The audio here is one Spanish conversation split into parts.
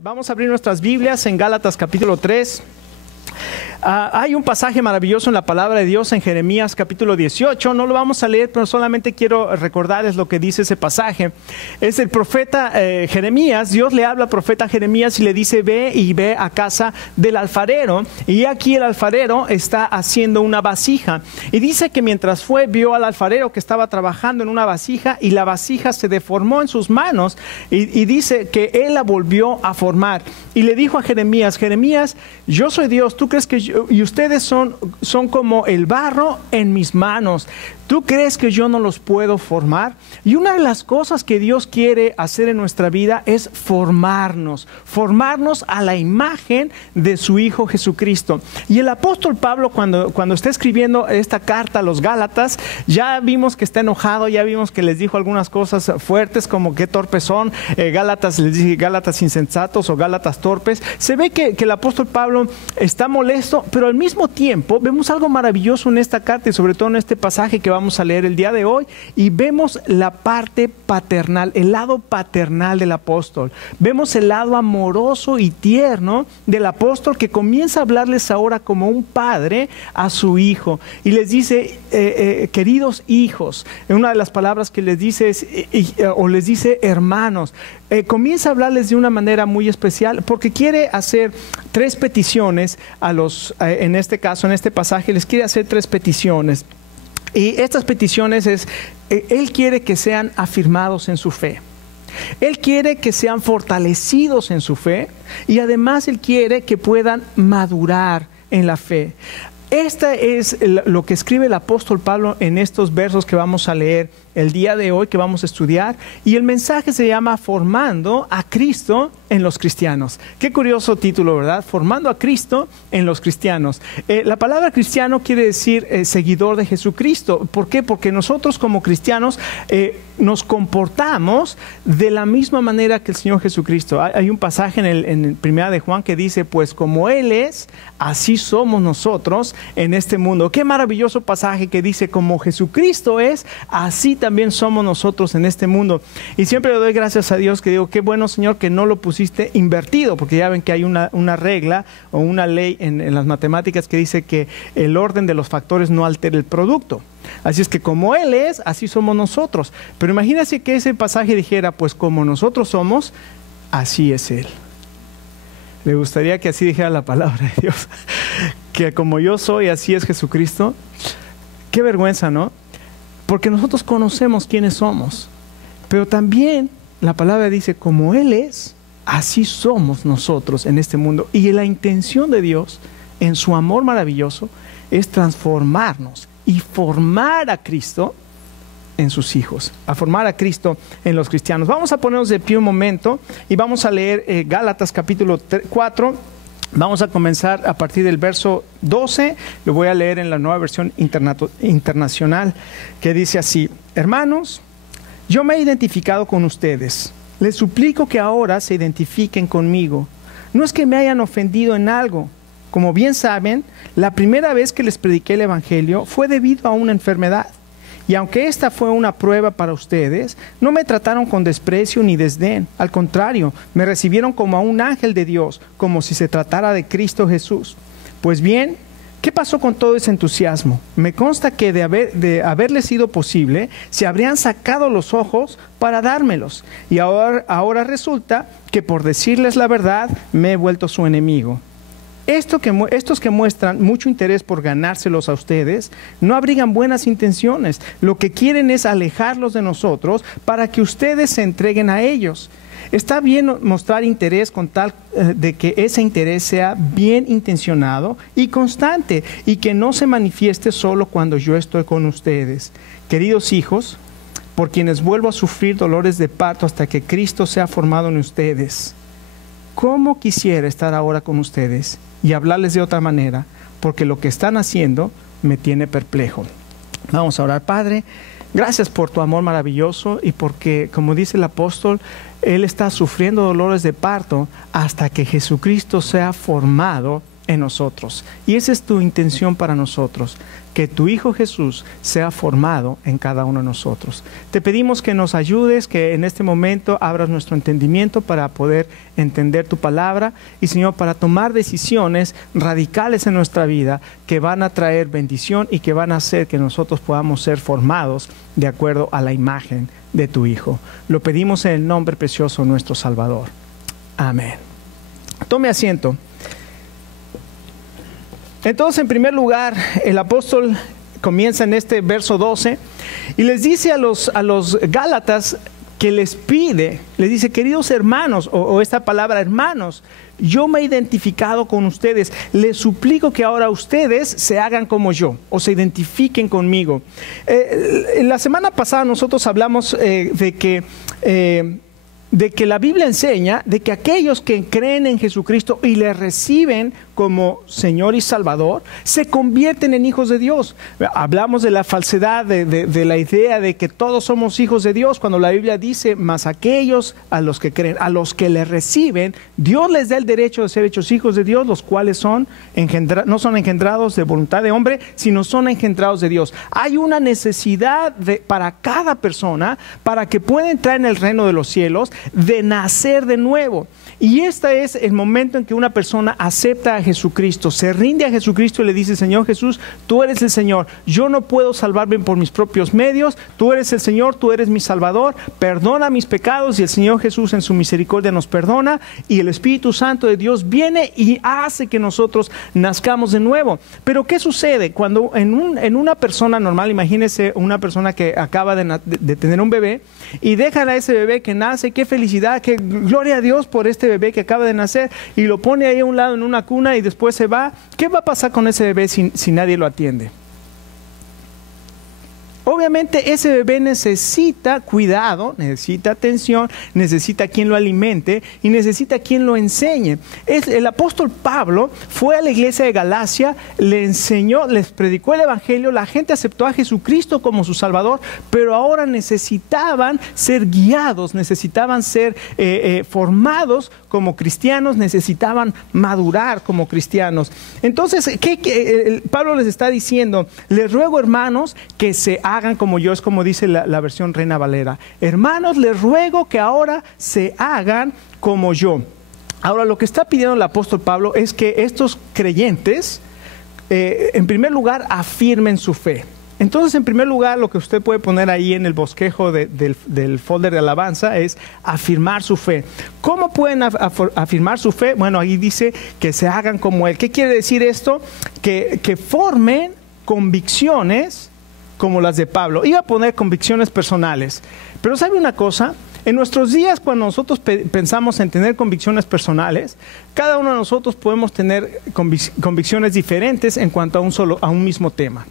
Vamos a abrir nuestras Biblias en Gálatas capítulo 3. Hay un pasaje maravilloso en la palabra de Dios en Jeremías capítulo 18. No lo vamos a leer, pero solamente quiero recordarles lo que dice ese pasaje. Es el profeta Jeremías. Dios le habla al profeta Jeremías y le dice: ve a casa del alfarero. Y aquí el alfarero está haciendo una vasija. Y dice que mientras vio al alfarero que estaba trabajando en una vasija, y la vasija se deformó en sus manos. Y dice que él la volvió a formar. Y le dijo a Jeremías: Jeremías, yo soy Dios. ¿Tú crees que y ustedes son como el barro en mis manos? ¿Tú crees que yo no los puedo formar? Y una de las cosas que Dios quiere hacer en nuestra vida es formarnos a la imagen de su Hijo Jesucristo. Y el apóstol Pablo, cuando está escribiendo esta carta a los Gálatas, ya vimos que está enojado, ya vimos que les dijo algunas cosas fuertes, como qué torpes son, Gálatas, les dije Gálatas insensatos o Gálatas torpes. Se ve que el apóstol Pablo está molesto, pero al mismo tiempo vemos algo maravilloso en esta carta y sobre todo en este pasaje que vamos a leer el día de hoy, y vemos la parte paternal, el lado paternal del apóstol. Vemos el lado amoroso y tierno del apóstol, que comienza a hablarles ahora como un padre a su hijo, y les dice: queridos hijos. Una de las palabras que les dice es, o les dice hermanos. Comienza a hablarles de una manera muy especial, porque quiere hacer tres peticiones a los, en este caso, en este pasaje, les quiere hacer tres peticiones. Y estas peticiones Él quiere que sean afirmados en su fe. Él quiere que sean fortalecidos en su fe, y además Él quiere que puedan madurar en la fe. Esta es lo que escribe el apóstol Pablo en estos versos que vamos a leer el día de hoy, que vamos a estudiar, y el mensaje se llama Formando a Cristo en los cristianos. Qué curioso título, ¿verdad? Formando a Cristo en los cristianos. La palabra cristiano quiere decir seguidor de Jesucristo. ¿Por qué? Porque nosotros como cristianos nos comportamos de la misma manera que el Señor Jesucristo. Hay un pasaje en Primera de Juan que dice: pues como Él es, así somos nosotros en este mundo. Qué maravilloso pasaje que dice: como Jesucristo es, así también somos nosotros en este mundo. Y siempre le doy gracias a Dios, que digo: qué bueno, Señor, que no lo pusiste invertido, porque ya ven que hay una regla o una ley en las matemáticas que dice que el orden de los factores no altera el producto. Así es que como Él es, así somos nosotros. Pero imagínense que ese pasaje dijera: pues como nosotros somos, así es Él. Me gustaría que así dijera la palabra de Dios, que como yo soy, así es Jesucristo. Qué vergüenza, ¿no? Porque nosotros conocemos quiénes somos, pero también la palabra dice: como Él es, así somos nosotros en este mundo. Y la intención de Dios, en su amor maravilloso, es transformarnos y formar a Cristo en sus hijos, a formar a Cristo en los cristianos. Vamos a ponernos de pie un momento y vamos a leer Gálatas capítulo 4. Vamos a comenzar a partir del verso 12, lo voy a leer en la Nueva Versión Internacional, que dice así: hermanos, yo me he identificado con ustedes. Les suplico que ahora se identifiquen conmigo. No es que me hayan ofendido en algo. Como bien saben, la primera vez que les prediqué el Evangelio fue debido a una enfermedad. Y aunque esta fue una prueba para ustedes, no me trataron con desprecio ni desdén. Al contrario, me recibieron como a un ángel de Dios, como si se tratara de Cristo Jesús. Pues bien, ¿qué pasó con todo ese entusiasmo? Me consta que de haberles sido posible, se habrían sacado los ojos para dármelos. Y ahora resulta que, por decirles la verdad, me he vuelto su enemigo. Estos que muestran mucho interés por ganárselos a ustedes no abrigan buenas intenciones. Lo que quieren es alejarlos de nosotros para que ustedes se entreguen a ellos. Está bien mostrar interés con tal de que ese interés sea bien intencionado y constante, y que no se manifieste solo cuando yo estoy con ustedes. Queridos hijos, por quienes vuelvo a sufrir dolores de parto hasta que Cristo sea formado en ustedes. ¿Cómo quisiera estar ahora con ustedes y hablarles de otra manera? Porque lo que están haciendo me tiene perplejo. Vamos a orar. Padre, gracias por tu amor maravilloso, y porque, como dice el apóstol, Él está sufriendo dolores de parto hasta que Jesucristo sea formado en nosotros. Y esa es tu intención para nosotros, que tu Hijo Jesús sea formado en cada uno de nosotros. Te pedimos que nos ayudes, que en este momento abras nuestro entendimiento para poder entender tu palabra y, Señor, para tomar decisiones radicales en nuestra vida que van a traer bendición y que van a hacer que nosotros podamos ser formados de acuerdo a la imagen de tu Hijo. Lo pedimos en el nombre precioso de nuestro Salvador. Amén. Tome asiento. Entonces, en primer lugar, el apóstol comienza en este verso 12 y les dice a los Gálatas que les dice, queridos hermanos, o esta palabra hermanos, yo me he identificado con ustedes, les suplico que ahora ustedes se hagan como yo, o se identifiquen conmigo. La semana pasada nosotros hablamos de que la Biblia enseña de que aquellos que creen en Jesucristo y le reciben como Señor y Salvador, se convierten en hijos de Dios. Hablamos de la falsedad, de la idea de que todos somos hijos de Dios, cuando la Biblia dice, mas aquellos a los que creen, a los que le reciben, Dios les da el derecho de ser hechos hijos de Dios, los cuales no son engendrados de voluntad de hombre, sino son engendrados de Dios. Hay una necesidad para cada persona, para que pueda entrar en el reino de los cielos, de nacer de nuevo. Y este es el momento en que una persona acepta a Jesucristo, se rinde a Jesucristo y le dice, Señor Jesús, tú eres el Señor, yo no puedo salvarme por mis propios medios, tú eres el Señor, tú eres mi Salvador, perdona mis pecados. Y el Señor Jesús en su misericordia nos perdona, y el Espíritu Santo de Dios viene y hace que nosotros nazcamos de nuevo. Pero ¿qué sucede? Cuando en una persona normal, imagínese una persona que acaba de tener un bebé y dejan a ese bebé que nace, qué felicidad, qué gloria a Dios por este bebé que acaba de nacer, y lo pone ahí a un lado en una cuna y después se va. ¿Qué va a pasar con ese bebé si nadie lo atiende? Obviamente ese bebé necesita cuidado, necesita atención, necesita quien lo alimente y necesita quien lo enseñe. El apóstol Pablo fue a la iglesia de Galacia, le enseñó, les predicó el evangelio, la gente aceptó a Jesucristo como su Salvador, pero ahora necesitaban ser guiados, necesitaban ser formados como cristianos, necesitaban madurar como cristianos. Entonces, Pablo les está diciendo? Les ruego, hermanos, que se hagan como yo, es como dice la versión Reina Valera. Hermanos, les ruego que ahora se hagan como yo. Ahora, lo que está pidiendo el apóstol Pablo es que estos creyentes, en primer lugar, afirmen su fe. Entonces, en primer lugar, lo que usted puede poner ahí en el bosquejo del folder de alabanza es afirmar su fe. ¿Cómo pueden afirmar su fe? Bueno, ahí dice que se hagan como Él. ¿Qué quiere decir esto? Que formen convicciones como las de Pablo. Iba a poner convicciones personales, pero ¿sabe una cosa? En nuestros días, cuando nosotros pensamos en tener convicciones personales, cada uno de nosotros podemos tener convicciones diferentes en cuanto a un mismo tema.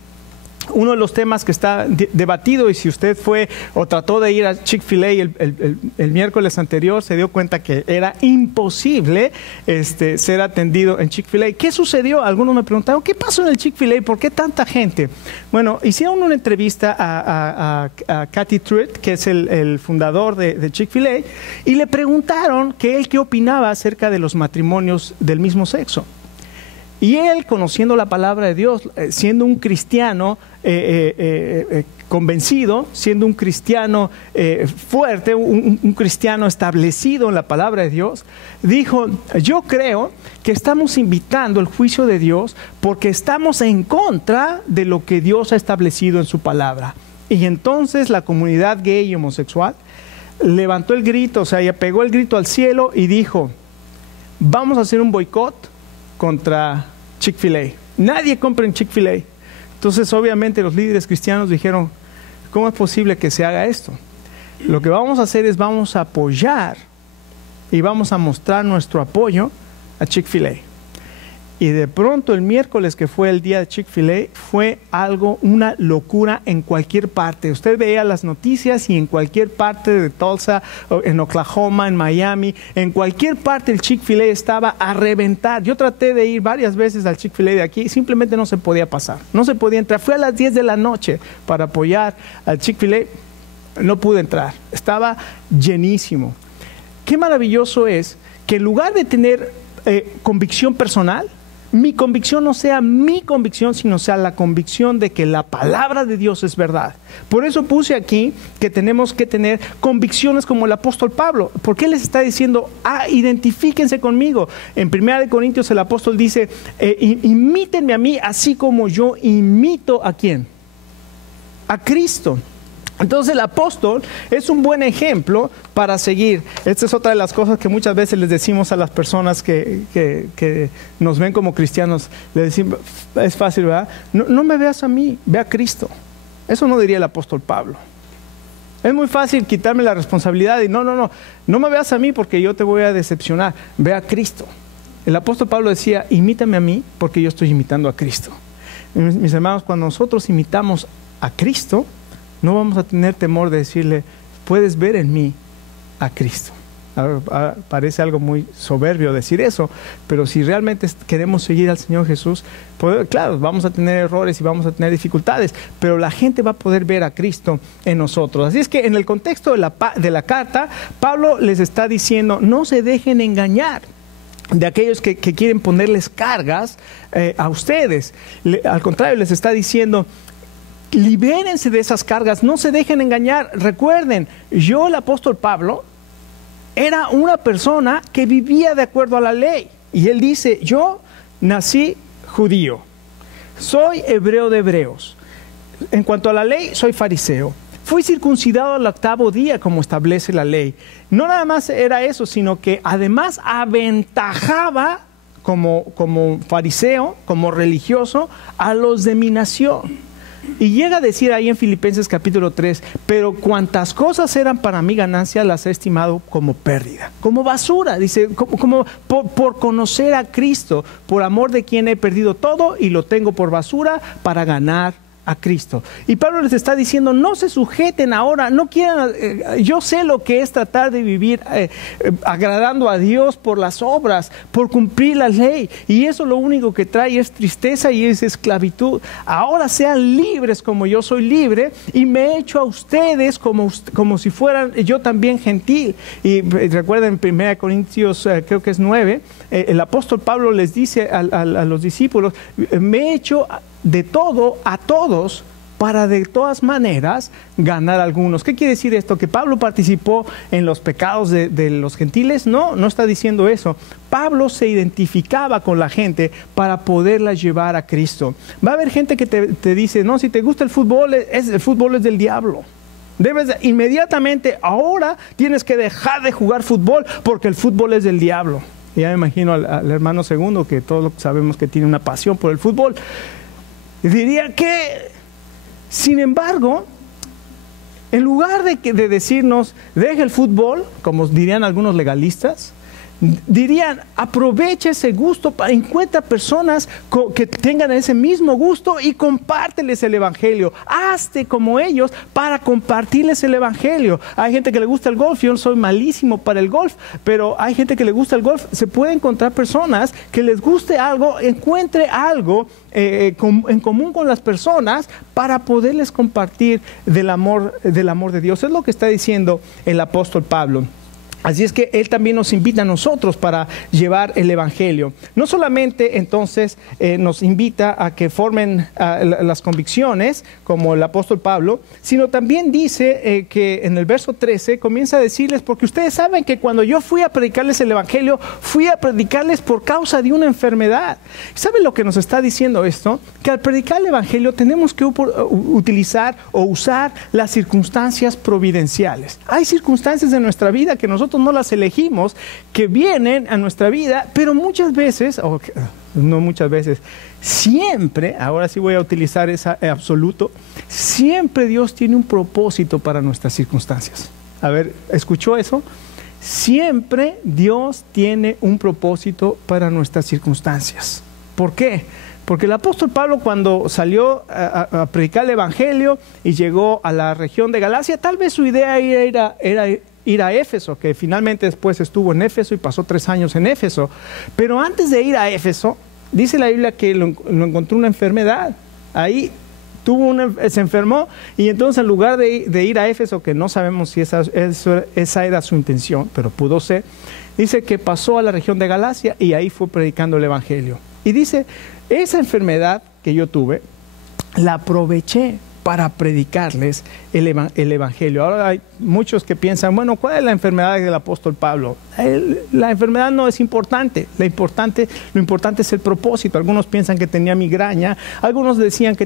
Uno de los temas que está debatido, y si usted fue o trató de ir a Chick-fil-A el miércoles anterior, se dio cuenta que era imposible ser atendido en Chick-fil-A. ¿Qué sucedió? Algunos me preguntaron, ¿qué pasó en el Chick-fil-A? ¿Por qué tanta gente? Bueno, hicieron una entrevista a Cathy Truitt, que es el fundador de Chick-fil-A, y le preguntaron qué opinaba acerca de los matrimonios del mismo sexo. Y él, conociendo la palabra de Dios, siendo un cristiano convencido, siendo un cristiano fuerte, un cristiano establecido en la palabra de Dios, dijo, yo creo que estamos invitando el juicio de Dios porque estamos en contra de lo que Dios ha establecido en su palabra. Y entonces la comunidad gay y homosexual levantó el grito, o sea, ella pegó el grito al cielo y dijo, vamos a hacer un boicot contra Chick-fil-A. Nadie compra en Chick-fil-A. Entonces, obviamente, los líderes cristianos dijeron, ¿cómo es posible que se haga esto? Lo que vamos a hacer es vamos a apoyar y vamos a mostrar nuestro apoyo a Chick-fil-A. Y de pronto el miércoles, que fue el día de Chick-fil-A, fue una locura en cualquier parte. Usted veía las noticias y en cualquier parte de Tulsa, en Oklahoma, en Miami, en cualquier parte el Chick-fil-A estaba a reventar. Yo traté de ir varias veces al Chick-fil-A de aquí, simplemente no se podía pasar, no se podía entrar. Fui a las 10 de la noche para apoyar al Chick-fil-A, no pude entrar, estaba llenísimo. Qué maravilloso es que en lugar de tener convicción personal, mi convicción no sea mi convicción, sino sea la convicción de que la palabra de Dios es verdad. Por eso puse aquí que tenemos que tener convicciones como el apóstol Pablo. ¿Por qué les está diciendo, identifíquense conmigo? En 1 Corintios el apóstol dice, imítenme a mí así como yo imito ¿a quién? A Cristo. Entonces el apóstol es un buen ejemplo para seguir. Esta es otra de las cosas que muchas veces les decimos a las personas que nos ven como cristianos. Les decimos, es fácil, ¿verdad? No me veas a mí, ve a Cristo. Eso no diría el apóstol Pablo. Es muy fácil quitarme la responsabilidad y no me veas a mí porque yo te voy a decepcionar. Ve a Cristo. El apóstol Pablo decía, imítame a mí porque yo estoy imitando a Cristo. Mis hermanos, cuando nosotros imitamos a Cristo, no vamos a tener temor de decirle, puedes ver en mí a Cristo. Parece algo muy soberbio decir eso, pero si realmente queremos seguir al Señor Jesús, claro, vamos a tener errores y vamos a tener dificultades, pero la gente va a poder ver a Cristo en nosotros. Así es que en el contexto de la carta, Pablo les está diciendo, no se dejen engañar de aquellos que quieren ponerles cargas a ustedes. Al contrario, les está diciendo, libérense de esas cargas, no se dejen engañar. Recuerden, yo, el apóstol Pablo, era una persona que vivía de acuerdo a la ley. Y él dice, yo nací judío, soy hebreo de hebreos. En cuanto a la ley, soy fariseo. Fui circuncidado al 8º día, como establece la ley. No nada más era eso, sino que además aventajaba como fariseo, como religioso, a los de mi nación. Y llega a decir ahí en Filipenses capítulo 3, pero cuantas cosas eran para mi ganancia, las he estimado como pérdida, como basura. Dice, como por conocer a Cristo, por amor de quien he perdido todo y lo tengo por basura para ganar a Cristo. Y Pablo les está diciendo, no se sujeten ahora, no quieran, yo sé lo que es tratar de vivir agradando a Dios por las obras, por cumplir la ley, y eso lo único que trae es tristeza y es esclavitud. Ahora sean libres como yo soy libre, y me he hecho a ustedes como si fueran yo también gentil. Y recuerden en 1 Corintios creo que es 9, el apóstol Pablo les dice a los discípulos, me he hecho de todo a todos para de todas maneras ganar a algunos. ¿Qué quiere decir esto? ¿Que Pablo participó en los pecados de los gentiles? No está diciendo eso. Pablo se identificaba con la gente para poderla llevar a Cristo. Va a haber gente que te dice, no, si te gusta el fútbol es del diablo. Inmediatamente ahora tienes que dejar de jugar fútbol porque el fútbol es del diablo. Ya me imagino al hermano Segundo, que todos sabemos que tiene una pasión por el fútbol. Diría que, sin embargo, en lugar de decirnos, deje el fútbol, como dirían algunos legalistas, dirían, aprovecha ese gusto, encuentra personas que tengan ese mismo gusto y compárteles el evangelio. Hazte como ellos para compartirles el evangelio. Hay gente que le gusta el golf, yo soy malísimo para el golf, pero hay gente que le gusta el golf. Se puede encontrar personas que les guste algo, encuentre algo en común con las personas para poderles compartir del amor de Dios. Es lo que está diciendo el apóstol Pablo. Así es que Él también nos invita a nosotros para llevar el Evangelio. No solamente entonces nos invita a que formen las convicciones, como el apóstol Pablo, sino también dice que en el verso 13 comienza a decirles, porque ustedes saben que cuando yo fui a predicarles el Evangelio, fui a predicarles por causa de una enfermedad. ¿Saben lo que nos está diciendo esto? Que al predicar el Evangelio tenemos que utilizar o usar las circunstancias providenciales. Hay circunstancias en nuestra vida que nosotros no las elegimos, que vienen a nuestra vida, pero muchas veces, no muchas veces, siempre, ahora sí voy a utilizar ese absoluto, siempre Dios tiene un propósito para nuestras circunstancias. A ver, ¿escuchó eso? Siempre Dios tiene un propósito para nuestras circunstancias. ¿Por qué? Porque el apóstol Pablo, cuando salió a predicar el Evangelio y llegó a la región de Galacia, tal vez su idea era ir a Éfeso, que finalmente después estuvo en Éfeso y pasó 3 años en Éfeso. Pero antes de ir a Éfeso, dice la Biblia que lo encontró una enfermedad. Ahí se enfermó, y entonces en lugar de ir a Éfeso, que no sabemos si esa era su intención, pero pudo ser, dice que pasó a la región de Galacia y ahí fue predicando el Evangelio. Y dice, esa enfermedad que yo tuve, la aproveché para predicarles el Evangelio. Ahora hay muchos que piensan, bueno, ¿cuál es la enfermedad del apóstol Pablo? La enfermedad no es importante. Lo importante es el propósito. Algunos piensan que tenía migraña, algunos decían que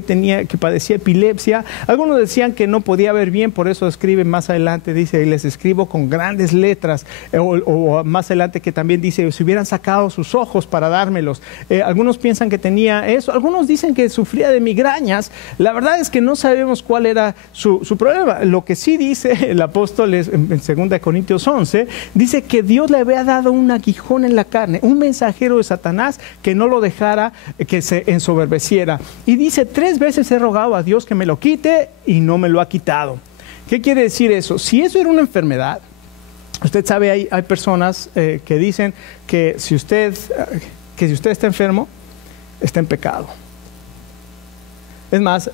padecía epilepsia, algunos decían que no podía ver bien, por eso escribe más adelante, dice, y les escribo con grandes letras, o más adelante que también dice, si hubieran sacado sus ojos para dármelos. Algunos piensan que tenía eso, algunos dicen que sufría de migrañas. La verdad es que no sabemos cuál era su problema. Lo que sí dice el apóstol en 2 Corintios 11, dice que Dios le había dado un aguijón en la carne, un mensajero de Satanás que no lo dejara que se ensoberbeciera. Y dice, 3 veces he rogado a Dios que me lo quite y no me lo ha quitado. ¿Qué quiere decir eso? Si eso era una enfermedad, usted sabe, hay personas que dicen que si usted está enfermo, está en pecado. Es más,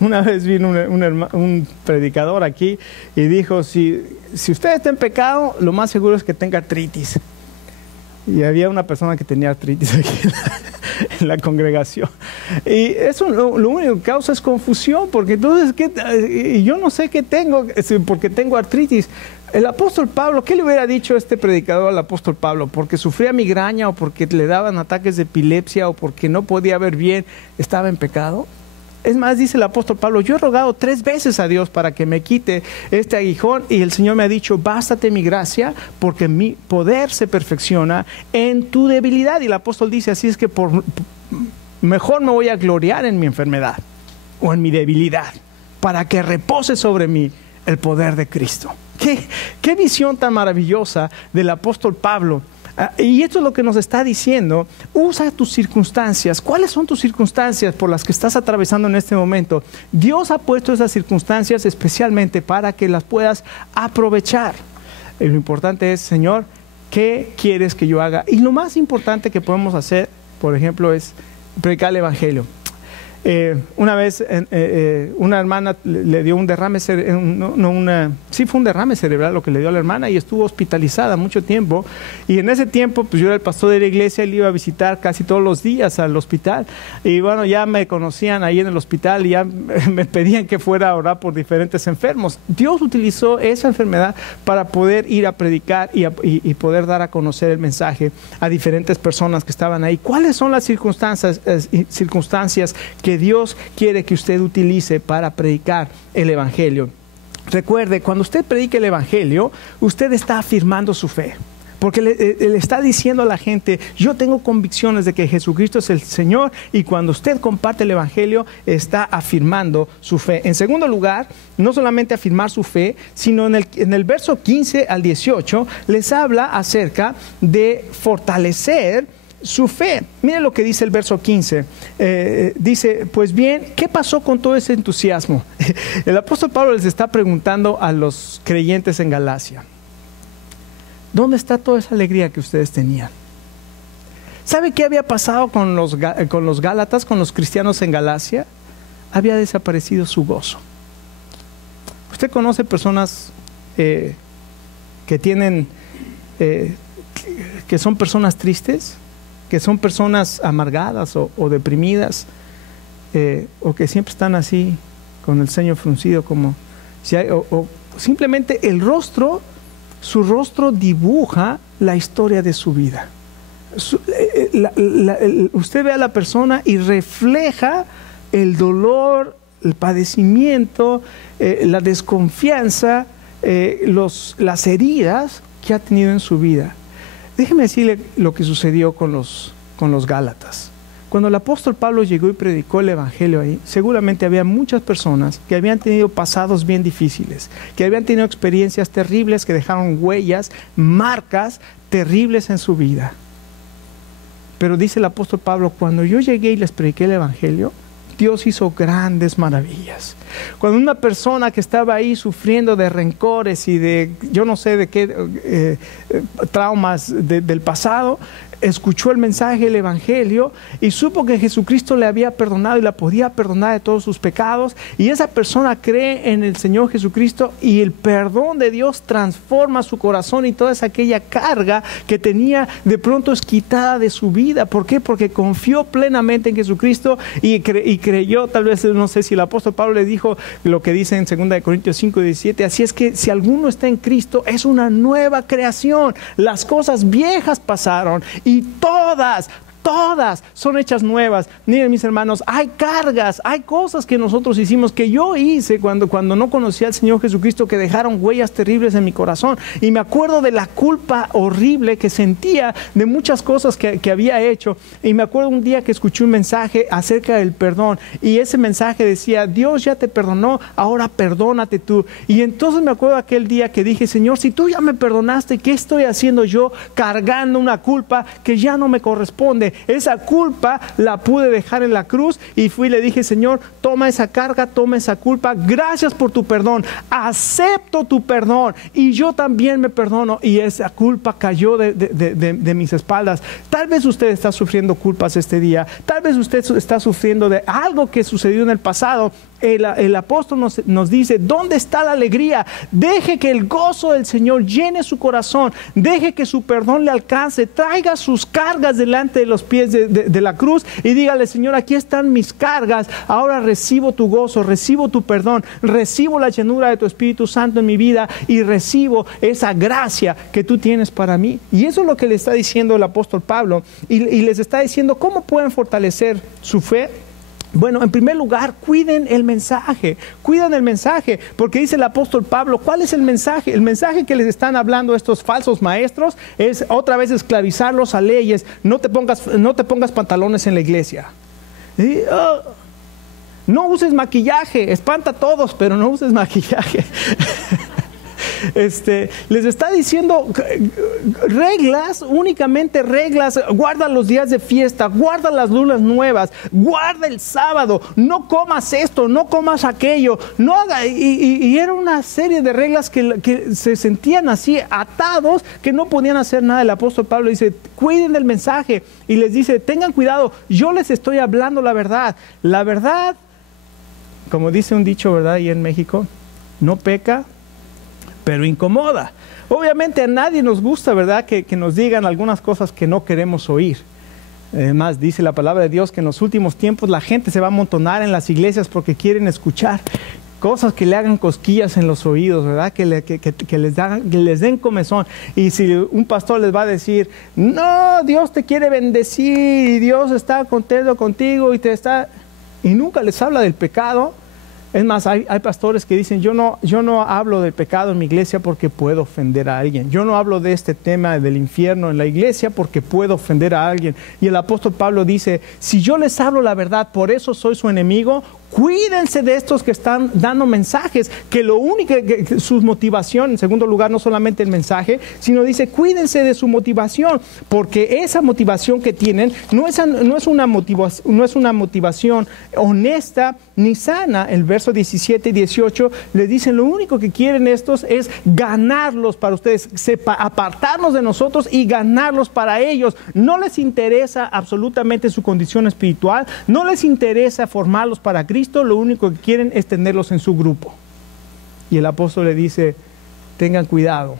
una vez vino un predicador aquí y dijo, si usted está en pecado, lo más seguro es que tenga artritis. Y había una persona que tenía artritis aquí en la congregación. Y eso lo único que causa es confusión, porque entonces, yo no sé qué tengo, porque tengo artritis. El apóstol Pablo, ¿qué le hubiera dicho este predicador al apóstol Pablo? ¿Porque sufría migraña o porque le daban ataques de epilepsia o porque no podía ver bien, estaba en pecado? Es más, dice el apóstol Pablo, yo he rogado 3 veces a Dios para que me quite este aguijón y el Señor me ha dicho, bástate mi gracia porque mi poder se perfecciona en tu debilidad. Y el apóstol dice, así es que mejor me voy a gloriar en mi enfermedad o en mi debilidad para que repose sobre mí el poder de Cristo. ¿Qué visión tan maravillosa del apóstol Pablo? Y esto es lo que nos está diciendo. Usa tus circunstancias. ¿Cuáles son tus circunstancias por las que estás atravesando en este momento? Dios ha puesto esas circunstancias especialmente para que las puedas aprovechar. Y lo importante es, Señor, ¿qué quieres que yo haga? Y lo más importante que podemos hacer, por ejemplo, es predicar el Evangelio. Una vez una hermana le dio un derrame cerebral, sí fue un derrame cerebral lo que le dio a la hermana y estuvo hospitalizada mucho tiempo. Y en ese tiempo, pues yo era el pastor de la iglesia, él iba a visitar casi todos los días al hospital. Y bueno, ya me conocían ahí en el hospital y ya me pedían que fuera a orar por diferentes enfermos. Dios utilizó esa enfermedad para poder ir a predicar y poder dar a conocer el mensaje a diferentes personas que estaban ahí. ¿Cuáles son las circunstancias que Dios quiere que usted utilice para predicar el Evangelio? Recuerde, cuando usted predica el Evangelio, usted está afirmando su fe. Porque le está diciendo a la gente, yo tengo convicciones de que Jesucristo es el Señor, y cuando usted comparte el Evangelio, está afirmando su fe. En segundo lugar, no solamente afirmar su fe, sino en el verso 15 al 18, les habla acerca de fortalecer su fe. Miren lo que dice el verso 15. Dice, pues bien, ¿qué pasó con todo ese entusiasmo? El apóstol Pablo les está preguntando a los creyentes en Galacia, ¿dónde está toda esa alegría que ustedes tenían? ¿Sabe qué había pasado con los Gálatas, con los cristianos en Galacia? Había desaparecido su gozo. ¿Usted conoce personas que tienen, que son personas tristes? Que son personas amargadas o deprimidas, o que siempre están así con el ceño fruncido, como si o simplemente su rostro dibuja la historia de su vida. Usted ve a la persona y refleja el dolor, el padecimiento, la desconfianza, las heridas que ha tenido en su vida. Déjeme decirle lo que sucedió con los Gálatas. Cuando el apóstol Pablo llegó y predicó el Evangelio ahí, seguramente había muchas personas que habían tenido pasados bien difíciles, que habían tenido experiencias terribles que dejaron huellas, marcas terribles en su vida. Pero dice el apóstol Pablo, cuando yo llegué y les prediqué el Evangelio, Dios hizo grandes maravillas. Cuando una persona que estaba ahí sufriendo de rencores y de yo no sé de qué traumas del pasado, escuchó el mensaje del Evangelio y supo que Jesucristo le había perdonado y la podía perdonar de todos sus pecados, y esa persona cree en el Señor Jesucristo y el perdón de Dios transforma su corazón, y toda esa aquella carga que tenía de pronto es quitada de su vida. ¿Por qué? Porque confió plenamente en Jesucristo y creyó. Tal vez, no sé si el apóstol Pablo le dijo lo que dice en 2 Corintios 5:17, así es que si alguno está en Cristo es una nueva creación, las cosas viejas pasaron y todas son hechas nuevas. Miren, mis hermanos, hay cargas, hay cosas que nosotros hicimos, que yo hice cuando no conocía al Señor Jesucristo, que dejaron huellas terribles en mi corazón, y me acuerdo de la culpa horrible que sentía de muchas cosas que había hecho. Y me acuerdo un día que escuché un mensaje acerca del perdón, y ese mensaje decía: Dios ya te perdonó, ahora perdónate tú. Y entonces me acuerdo aquel día que dije: Señor, si tú ya me perdonaste, ¿qué estoy haciendo yo cargando una culpa que ya no me corresponde? Esa culpa la pude dejar en la cruz, y fui y le dije: Señor, toma esa carga, toma esa culpa, gracias por tu perdón, acepto tu perdón, y yo también me perdono, y esa culpa cayó de mis espaldas. Tal vez usted está sufriendo culpas este día, tal vez usted está sufriendo de algo que sucedió en el pasado. El apóstol nos dice: ¿dónde está la alegría? Deje que el gozo del Señor llene su corazón, deje que su perdón le alcance, traiga sus cargas delante de los pies de la cruz y dígale: Señor, aquí están mis cargas, ahora recibo tu gozo, recibo tu perdón, recibo la llenura de tu Espíritu Santo en mi vida y recibo esa gracia que tú tienes para mí. Y eso es lo que le está diciendo el apóstol Pablo, y les está diciendo cómo pueden fortalecer su fe. Bueno, en primer lugar, cuiden el mensaje, porque dice el apóstol Pablo, ¿cuál es el mensaje? El mensaje que les están hablando estos falsos maestros es otra vez esclavizarlos a leyes. No te pongas pantalones en la iglesia. No uses maquillaje, espanta a todos, pero no uses maquillaje. Les está diciendo reglas, únicamente reglas. Guarda los días de fiesta, guarda las lunas nuevas, guarda el sábado, no comas esto, no comas aquello, no haga, y era una serie de reglas que se sentían así atados, que no podían hacer nada. El apóstol Pablo dice: cuiden del mensaje, y les dice: tengan cuidado, yo les estoy hablando la verdad, como dice un dicho, ¿verdad? Y en México, no peca, pero incomoda. Obviamente a nadie nos gusta, ¿verdad?, que nos digan algunas cosas que no queremos oír. Además, dice la palabra de Dios que en los últimos tiempos la gente se va a amontonar en las iglesias porque quieren escuchar cosas que le hagan cosquillas en los oídos, ¿verdad?, que les den comezón. Y si un pastor les va a decir: no, Dios te quiere bendecir y Dios está contento contigo, y nunca les habla del pecado. Es más, hay pastores que dicen: yo no hablo del pecado en mi iglesia porque puedo ofender a alguien. Yo no hablo de este tema del infierno en la iglesia porque puedo ofender a alguien. Y el apóstol Pablo dice: si yo les hablo la verdad, por eso soy su enemigo. Cuídense de estos que están dando mensajes, que lo único que su motivación, en segundo lugar, no solamente el mensaje, sino dice: cuídense de su motivación, porque esa motivación que tienen no es una motivación honesta ni sana. El verso 17 y 18 les dicen: lo único que quieren estos es ganarlos para ustedes, apartarnos de nosotros y ganarlos para ellos. No les interesa absolutamente su condición espiritual, no les interesa formarlos para Cristo. Lo único que quieren es tenerlos en su grupo. Y el apóstol le dice: tengan cuidado,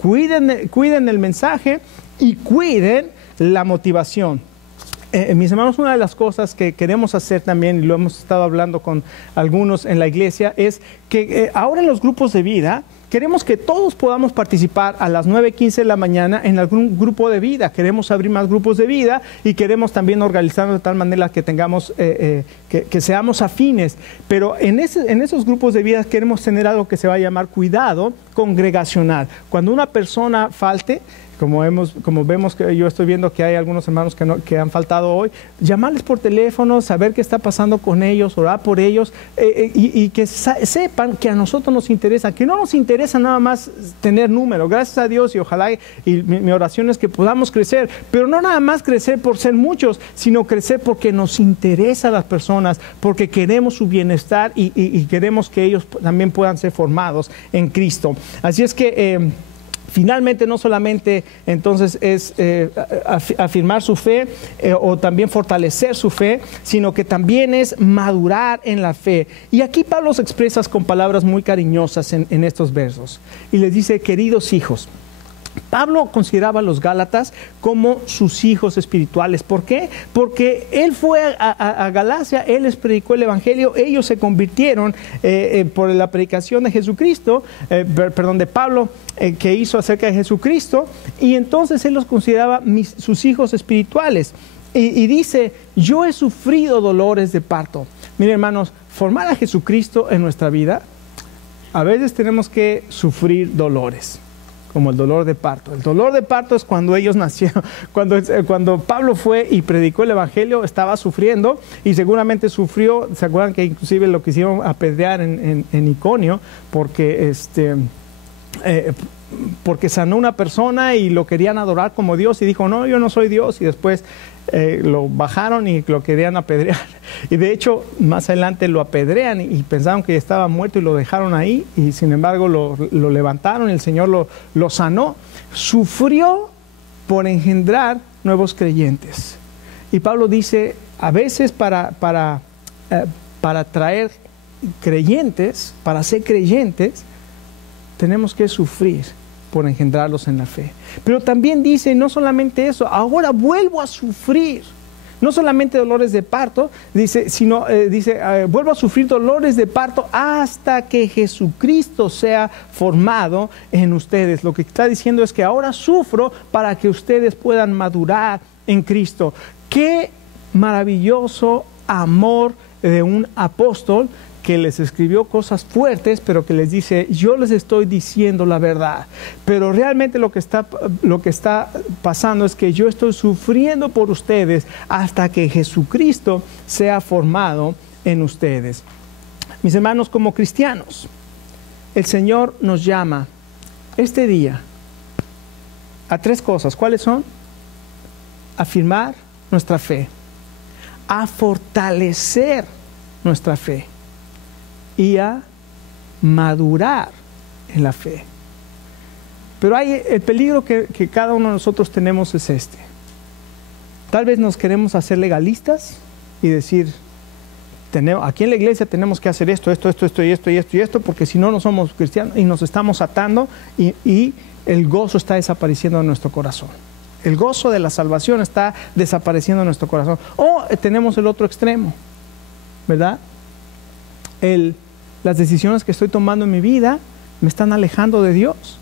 cuiden el mensaje y cuiden la motivación. Mis hermanos, una de las cosas que queremos hacer también, y lo hemos estado hablando con algunos en la iglesia, es que ahora en los grupos de vida queremos que todos podamos participar a las 9:15 de la mañana en algún grupo de vida. Queremos abrir más grupos de vida y queremos también organizarnos de tal manera que tengamos, que seamos afines. Pero en esos grupos de vida queremos tener algo que se va a llamar cuidado congregacional. Cuando una persona falte, como vemos que yo estoy viendo que hay algunos hermanos que han faltado hoy, llamarles por teléfono, saber qué está pasando con ellos, orar por ellos, y que sepan que a nosotros nos interesa, que no nos interesa nada más tener número. Gracias a Dios, y ojalá, y mi oración es que podamos crecer, pero no nada más crecer por ser muchos, sino crecer porque nos interesa a las personas, porque queremos su bienestar y queremos que ellos también puedan ser formados en Cristo. Así es que Finalmente, no solamente entonces es afirmar su fe o también fortalecer su fe, sino que también es madurar en la fe. Y aquí Pablo se expresa con palabras muy cariñosas en estos versos. Y les dice, queridos hijos. Pablo consideraba a los Gálatas como sus hijos espirituales. ¿Por qué? Porque él fue a Galacia, él les predicó el Evangelio, ellos se convirtieron por la predicación de Jesucristo, de Pablo, que hizo acerca de Jesucristo, y entonces él los consideraba sus hijos espirituales. Y dice, yo he sufrido dolores de parto. Miren, hermanos, formar a Jesucristo en nuestra vida, a veces tenemos que sufrir dolores. Como el dolor de parto. El dolor de parto es cuando ellos nacieron. Cuando Pablo fue y predicó el Evangelio, estaba sufriendo y seguramente sufrió. ¿Se acuerdan que inclusive lo quisieron apedrear en Iconio? Porque sanó una persona y lo querían adorar como Dios y dijo, no, yo no soy Dios. Y después lo bajaron y lo querían apedrear. Y de hecho, más adelante lo apedrean y pensaron que estaba muerto y lo dejaron ahí. Y sin embargo lo levantaron y el Señor lo sanó. Sufrió por engendrar nuevos creyentes. Y Pablo dice, a veces para traer creyentes, para ser creyentes, tenemos que sufrir por engendrarlos en la fe. Pero también dice, no solamente eso, ahora vuelvo a sufrir. No solamente dolores de parto, vuelvo a sufrir dolores de parto hasta que Jesucristo sea formado en ustedes. Lo que está diciendo es que ahora sufro para que ustedes puedan madurar en Cristo. Qué maravilloso amor de un apóstol que les escribió cosas fuertes, pero que les dice, yo les estoy diciendo la verdad. Pero realmente lo que está pasando es que yo estoy sufriendo por ustedes hasta que Jesucristo sea formado en ustedes. Mis hermanos, como cristianos, el Señor nos llama este día a 3 cosas. ¿Cuáles son? A afirmar nuestra fe, a fortalecer nuestra fe y a madurar en la fe. Pero el peligro que cada uno de nosotros tenemos es este. Tal vez nos queremos hacer legalistas y decir, aquí en la iglesia tenemos que hacer esto, porque si no, no somos cristianos, y nos estamos atando y el gozo está desapareciendo de nuestro corazón. El gozo de la salvación está desapareciendo de nuestro corazón. O tenemos el otro extremo, ¿verdad? Las decisiones que estoy tomando en mi vida me están alejando de Dios.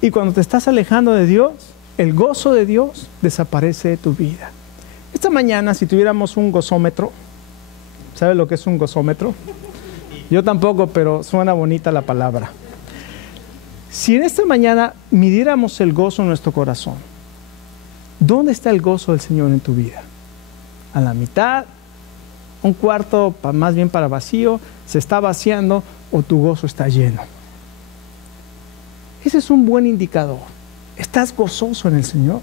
Y cuando te estás alejando de Dios, el gozo de Dios desaparece de tu vida. Esta mañana, si tuviéramos un gozómetro, ¿sabes lo que es un gozómetro? Yo tampoco, pero suena bonita la palabra. Si en esta mañana midiéramos el gozo en nuestro corazón, ¿dónde está el gozo del Señor en tu vida? ¿A la mitad? ¿Un cuarto más bien para vacío? ¿Se está vaciando o tu gozo está lleno? Ese es un buen indicador. ¿Estás gozoso en el Señor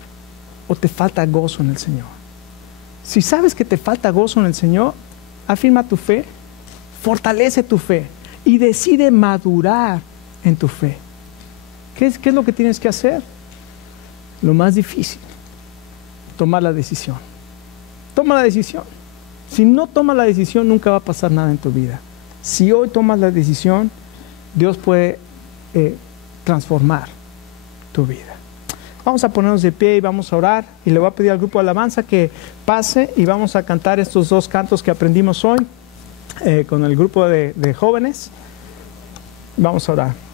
o te falta gozo en el Señor? Si sabes que te falta gozo en el Señor, afirma tu fe, fortalece tu fe y decide madurar en tu fe. ¿Qué es lo que tienes que hacer? Lo más difícil, tomar la decisión. Toma la decisión. Si no tomas la decisión, nunca va a pasar nada en tu vida. Si hoy tomas la decisión, Dios puede transformar tu vida. Vamos a ponernos de pie y vamos a orar. Y le voy a pedir al grupo de alabanza que pase y vamos a cantar estos 2 cantos que aprendimos hoy con el grupo de jóvenes. Vamos a orar.